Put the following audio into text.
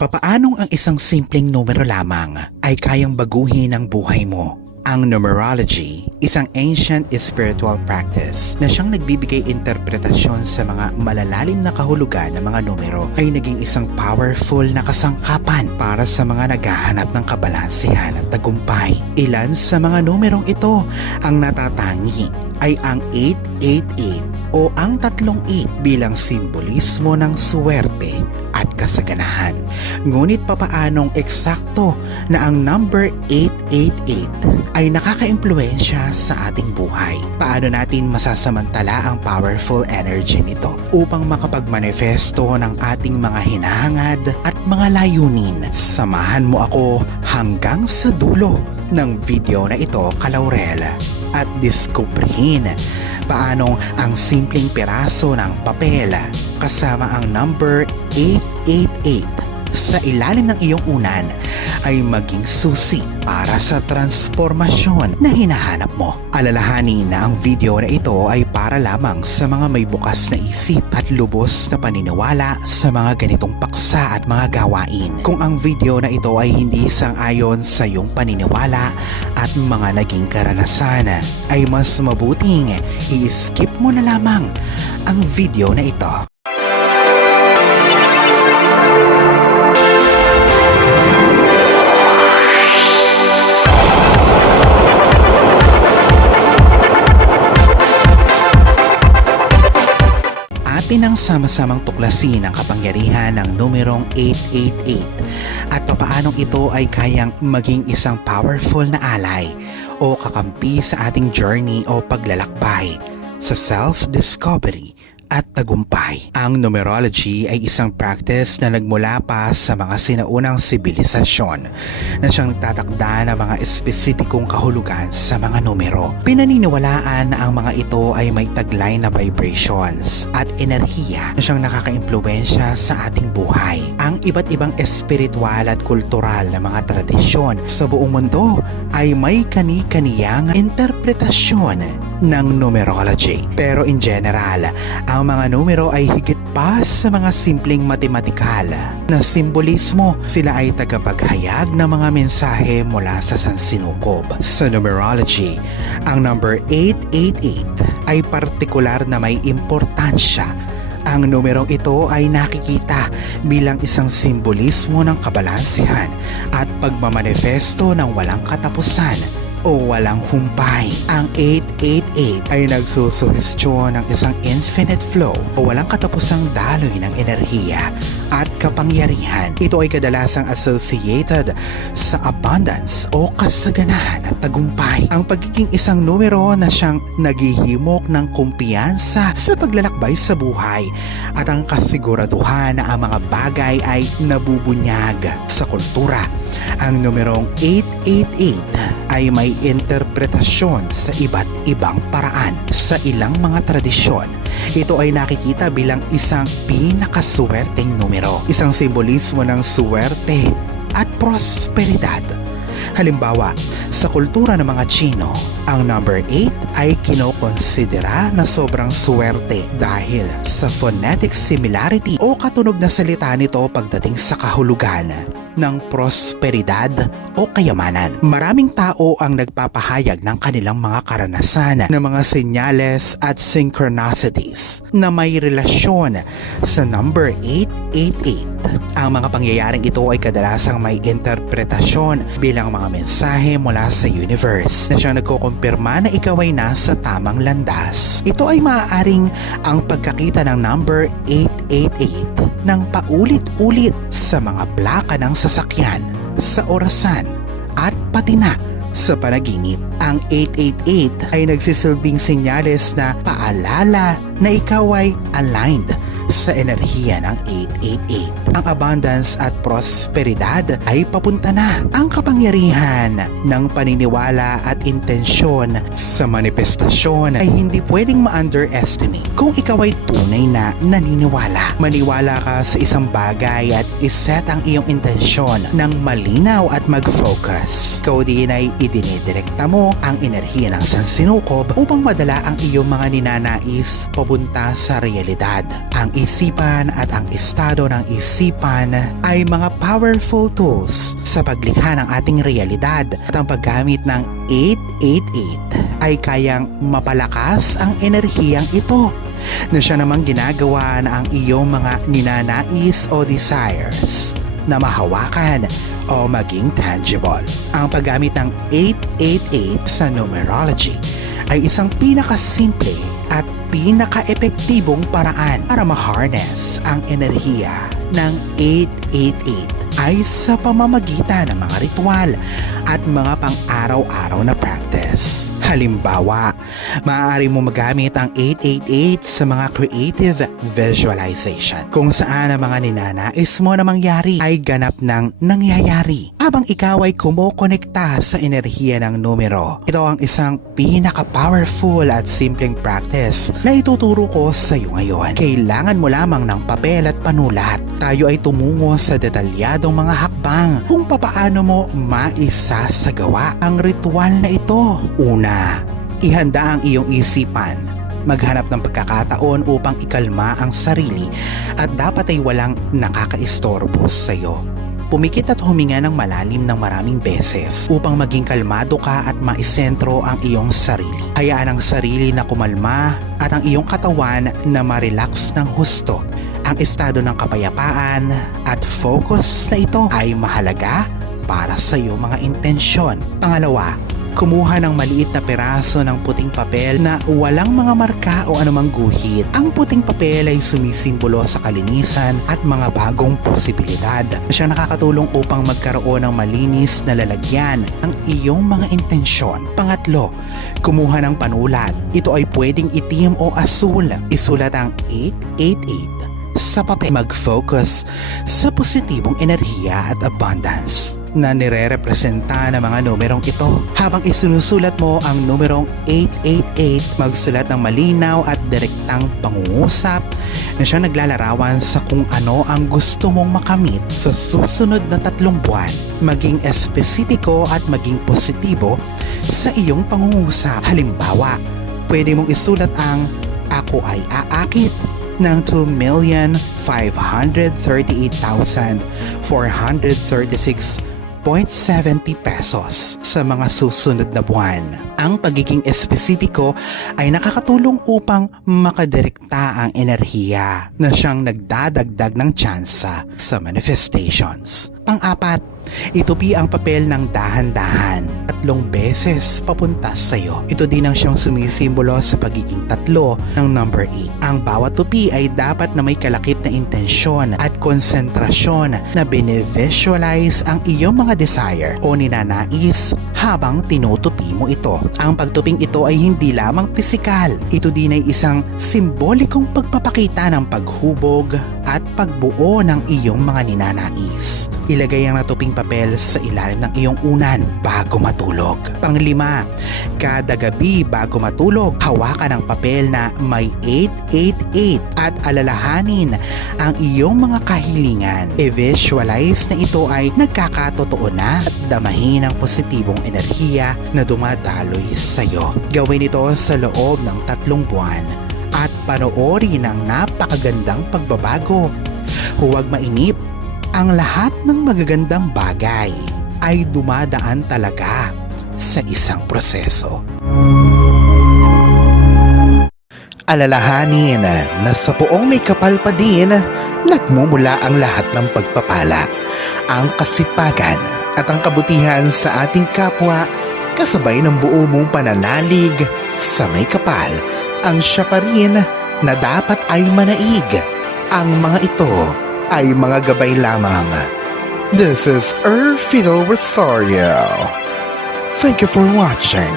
Papaanong ang isang simpleng numero lamang ay kayang baguhin ang buhay mo? Ang numerology, isang ancient spiritual practice na siyang nagbibigay interpretasyon sa mga malalalim na kahulugan ng mga numero ay naging isang powerful na kasangkapan para sa mga naghahanap ng kabalansehan at tagumpay. Ilan sa mga numerong ito ang natatangi ay ang 888 o ang 38 bilang simbolismo ng swerte at kasaganahan. Ngunit papaanong eksakto na ang number 888 ay nakakaimpluwensya sa ating buhay? Paano natin masasamantala ang powerful energy nito upang makapagmanifesto ng ating mga hinahangad at mga layunin? Samahan mo ako hanggang sa dulo ng video na ito, Kalaurel, at diskubrihin paano ang simpleng piraso ng papel kasama ang number 888 sa ilalim ng iyong unan ay maging susi para sa transformasyon na hinahanap mo. Alalahanin na ang video na ito ay para lamang sa mga may bukas na isip at lubos na paniniwala sa mga ganitong paksa at mga gawain. Kung ang video na ito ay hindi sang-ayon sa iyong paniniwala at mga naging karanasan, ay mas mabuting i-skip mo na lamang ang video na ito. Atin ang sama-samang tuklasin ang kapangyarihan ng numerong 888 at papaanong ito ay kayang maging isang powerful na alay o kakampi sa ating journey o paglalakbay sa self-discovery at tagumpay. Ang numerology ay isang practice na nagmula pa sa mga sinaunang sibilisasyon na siyang nagtatakda ng mga espesipikong kahulugan sa mga numero. Pinaniniwalaan na ang mga ito ay may taglay na vibrations at enerhiya na siyang nakakaimpluwensya sa ating buhay. Ang iba't ibang espiritual at kultural na mga tradisyon sa buong mundo ay may kani-kaniyang interpretasyon ng numerology. Pero in general, ang mga numero ay higit pa sa mga simpleng matematikal na simbolismo. Sila ay tagapaghayag ng mga mensahe mula sa sansinukob. Sa numerology, ang number 888 ay partikular na may importansya. Ang numerong ito ay nakikita bilang isang simbolismo ng kabalansehan at pagmamanifesto ng walang katapusan o walang humpay. Ang 888 ay nagsusuhestyon ng isang infinite flow o walang katapusang daloy ng enerhiya at kapangyarihan. Ito ay kadalasang associated sa abundance o kasaganahan at tagumpay. Ang pagiging isang numero na siyang naghihimok ng kumpiyansa sa paglalakbay sa buhay at ang kasiguraduhan na ang mga bagay ay nabubunyag sa kultura. Ang numerong 888 ay may interpretasyon sa iba't ibang paraan. Sa ilang mga tradisyon, ito ay nakikita bilang isang pinakaswerteng numero, isang simbolismo ng swerte at prosperidad. Halimbawa, sa kultura ng mga Chino, ang number 8 ay kinokonsidera na sobrang swerte dahil sa phonetic similarity o katunog na salita nito pagdating sa kahulugan ng prosperidad o kayamanan. Maraming tao ang nagpapahayag ng kanilang mga karanasan ng mga senyales at synchronicities na may relasyon sa number 888. Ang mga pangyayaring ito ay kadalasang may interpretasyon bilang mga mensahe mula sa universe na siyang nagkukumpirma na ikaw ay nasa tamang landas. Ito ay maaaring ang pagkakita ng number 888 ng paulit-ulit sa mga plaka ng sasakyan, sa orasan, at pati na sa panaginip. Ang 888 ay nagsisilbing senyales na paalala na ikaw ay aligned sa enerhiya ng 888. Ang abundance at prosperidad ay papunta na. Ang kapangyarihan ng paniniwala at intensyon sa manifestasyon ay hindi pwedeng ma-underestimate kung ikaw ay tunay na naniniwala. Maniwala ka sa isang bagay at iset ang iyong intensyon ng malinaw at mag-focus. Ikaw din ay idinidirekta mo ang enerhiya ng sansinukob upang madala ang iyong mga ninanais papunta sa realidad. Ang isipan at ang estado ng isipan ay mga powerful tools sa paglikha ng ating realidad at ang paggamit ng 888 ay kayang mapalakas ang enerhiyang ito na siya namang ginagawa na ang iyong mga ninanais o desires na mahawakan o maging tangible. Ang paggamit ng 888 sa numerology ay isang pinakasimple at pinaka-epektibong paraan para ma-harness ang enerhiya ng 888 ay sa pamamagitan ng mga ritual at mga pang-araw-araw na practice. Halimbawa, maaari mo magamit ang 888 sa mga creative visualization kung saan ang mga ninanais mo na mangyari ay ganap ng nangyayari habang ikaw ay kumokonekta sa enerhiya ng numero. Ito ang isang pinaka-powerful at simpleng practice na ituturo ko sa iyo ngayon. Kailangan mo lamang ng papel at panulat. Tayo ay tumungo sa detalyadong mga hakbang kung papaano mo maisasagawa ang ritual na ito. Una, ihanda ang iyong isipan. Maghanap ng pagkakataon upang ikalma ang sarili at dapat ay walang nakakaistorbo sa iyo. Pumikit at huminga ng malalim ng maraming beses upang maging kalmado ka at maisentro ang iyong sarili. Hayaan ang sarili na kumalma at ang iyong katawan na ma-relax ng husto. Ang estado ng kapayapaan at focus na ito ay mahalaga para sa iyong mga intensyon. Pangalawa, kumuha ng maliit na peraso ng puting papel na walang mga marka o anumang guhit. Ang puting papel ay sumisimbolo sa kalinisan at mga bagong posibilidad. Siya nakakatulong upang magkaroon ng malinis na lalagyan ang iyong mga intensyon. Pangatlo, kumuha ng panulat. Ito ay pwedeng itim o asul. Isulat ang 888 sa papel. Mag-focus sa positibong enerhiya at abundance na nire-representa ng mga numerong ito. Habang isinusulat mo ang numerong 888, magsulat ng malinaw at direktang pangungusap na siya naglalarawan sa kung ano ang gusto mong makamit sa susunod na 3 buwan. Maging espesipiko at maging positibo sa iyong pangungusap. Halimbawa, pwede mong isulat ang "Ako ay aakit ng 2,538,436.70 pesos sa mga susunod na buwan." Ang pagiging espesipiko ay nakakatulong upang makadirekta ang enerhiya na siyang nagdadagdag ng tsansa sa manifestations. Pang-apat, itupi ang papel ng dahan-dahan 3 beses papunta sa iyo. Ito din ang siyang sumisimbolo sa pagiging 3 ng number 8. Ang bawat tupi ay dapat na may kalakip na intensyon at konsentrasyon na binivisualize ang iyong mga desire o ninanais habang tinutupi mo ito. Ang pagtuping ito ay hindi lamang pisikal. Ito din ay isang simbolikong pagpapakita ng paghubog at pagbuo ng iyong mga ninanais. Ilagay ang natuping papel sa ilalim ng iyong unan bago matulog. Panglima, kada gabi bago matulog, hawakan ang papel na may 888 at alalahanin ang iyong mga kahilingan. I-visualize na ito ay nagkakatotoo na at damahin ang positibong enerhiya na dumadaloy sa iyo. Gawin ito sa loob ng 3 buwan at panoorin ang napakagandang pagbabago. Huwag mainip. Ang lahat ng magagandang bagay ay dumadaan talaga sa isang proseso. Alalahanin na sa poong may kapal pa din, nagmumula ang lahat ng pagpapala, ang kasipagan at ang kabutihan sa ating kapwa, kasabay ng buo mong pananalig sa may kapal. Ang siya pa rin na dapat ay manaig. Ang mga ito ay mga gabay lamang. This is Fidel Rosario. Thank you for watching.